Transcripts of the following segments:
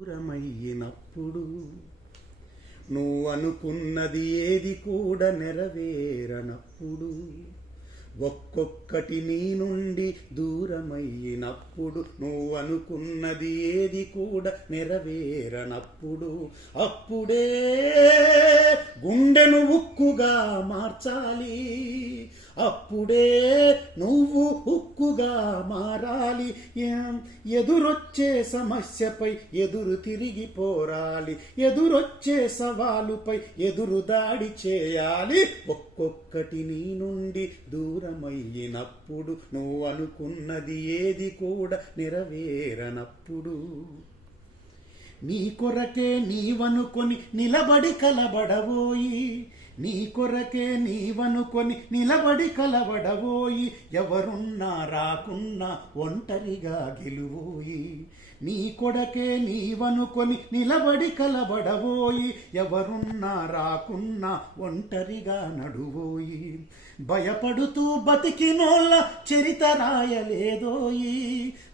దూరమయ్యినప్పుడు నువ్వనుకున్నది ఏది కూడా నెరవేరనప్పుడు ఒక్కొక్కటి నీ నుండి దూరమయ్యినప్పుడు నువ్వనుకున్నది ఏది కూడా నెరవేరనప్పుడు అప్పుడే గుండెను ఉక్కుగా మార్చాలి, అప్పుడే నువ్వు ఉక్కుగా మారాలి. ఎదురొచ్చే సమస్యపై ఎదురు తిరిగి పోరాలి, ఎదురొచ్చే సవాలుపై ఎదురు దాడి చేయాలి. ఒక్కొక్కటి నీ నుండి దూరమయ్యినప్పుడు నువ్వు అనుకున్నది ఏది కూడా నెరవేరనప్పుడు నీ కొరకే నీవనుకొని నిలబడి కలబడబోయి, నీ కొరకే నీవనుకొని నిలబడి కలబడబోయి, ఎవరున్నా రాకున్నా ఒంటరిగా గెలువోయి. నీ కొరకే నీవనుకొని నిలబడి కలబడబోయి, ఎవరున్నా రాకున్నా ఒంటరిగా నడువోయి. భయపడుతూ బతికినోళ్ళ చరిత రాయలేదోయి,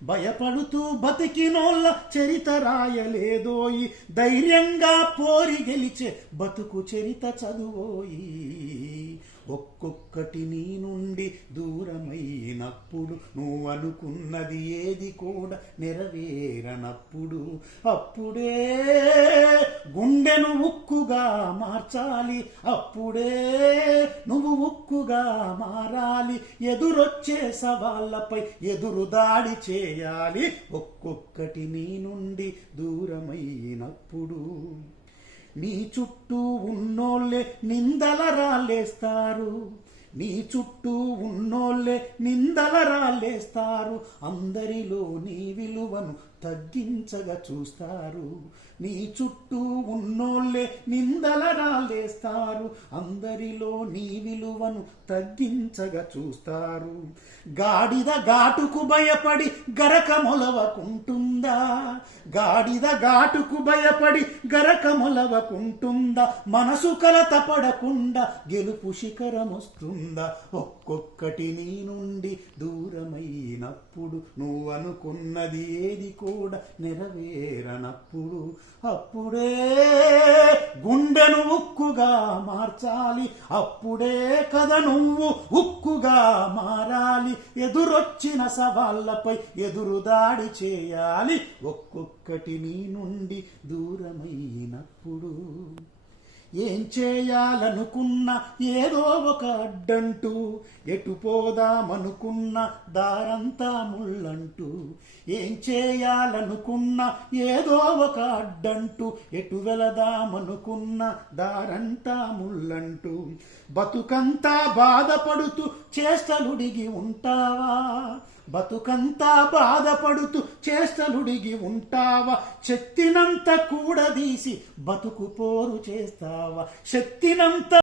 భయపడుతూ బతికినోళ్ళ చరిత రాయలేదోయి. ధైర్యంగా పోరి గెలిచే బతుకు చరిత చదువోయి. ఒక్కొక్కటి నీ నుండి దూరమైనప్పుడు నువ్వు అనుకున్నది ఏది కూడా నెరవేరనప్పుడు అప్పుడే గుండెను ఉక్కుగా మార్చాలి, అప్పుడే నువ్వు ఉక్కుగా మారాలి. ఎదురొచ్చే సవాళ్ళపై ఎదురు దాడి చేయాలి. ఒక్కొక్కటి నీ నుండి దూరమైనప్పుడు నీ చుట్టూ ఉన్నోళ్ళే నిందల రాళ్ళేస్తారు, నీ చుట్టూ ఉన్నోళ్ళే నిందల రాళ్ళేస్తారు. అందరిలో నీ విలువను తగ్గించగా చూస్తారు, నీ చుట్టూ ఉన్నోళ్ళే నిందల రాళ్ళేస్తారు. అందరిలో నీ విలువను తగ్గించగా చూస్తారు. గాడిద ఘాటుకు భయపడి గరక మొలవకుంటుందా, గాడిద ఘాటుకు భయపడి గరక మొలవకుంటుందా. మనసు కలత పడకుండా గెలుపు శిఖరమొస్తుందా. ఒక్కొక్కటి నీ నుండి దూరమైనప్పుడు నువ్వు అనుకున్నది ఏది కూడా నెరవేరనప్పుడు అప్పుడే గుండెను ఉక్కుగా మార్చాలి, అప్పుడే కదా నువ్వు ఉక్కుగా మారాలి. ఎదురొచ్చిన సవాళ్ళపై ఎదురు దాడి చేయాలి. ఒక్కొక్కటి నీ నుండి దూరమైనప్పుడు ఏం చేయాలనుకున్నా ఏదో ఒక అడ్డంటూ, ఎటు పోదామనుకున్న దారంతా ముళ్ళంటూ. ఏం చేయాలనుకున్నా ఏదో ఒక అడ్డంటూ, ఎటు వెళదామనుకున్న దారంతా ముళ్ళంటూ. బతుకంతా బాధపడుతూ చేష్టలుడిగి ఉంటావా, బతుకంతా బాధపడుతూ చేష్టలుడిగి ఉంటావా. శక్తినంత కూడదీసి బతుకు పోరు చేస్తావా, శక్తినంత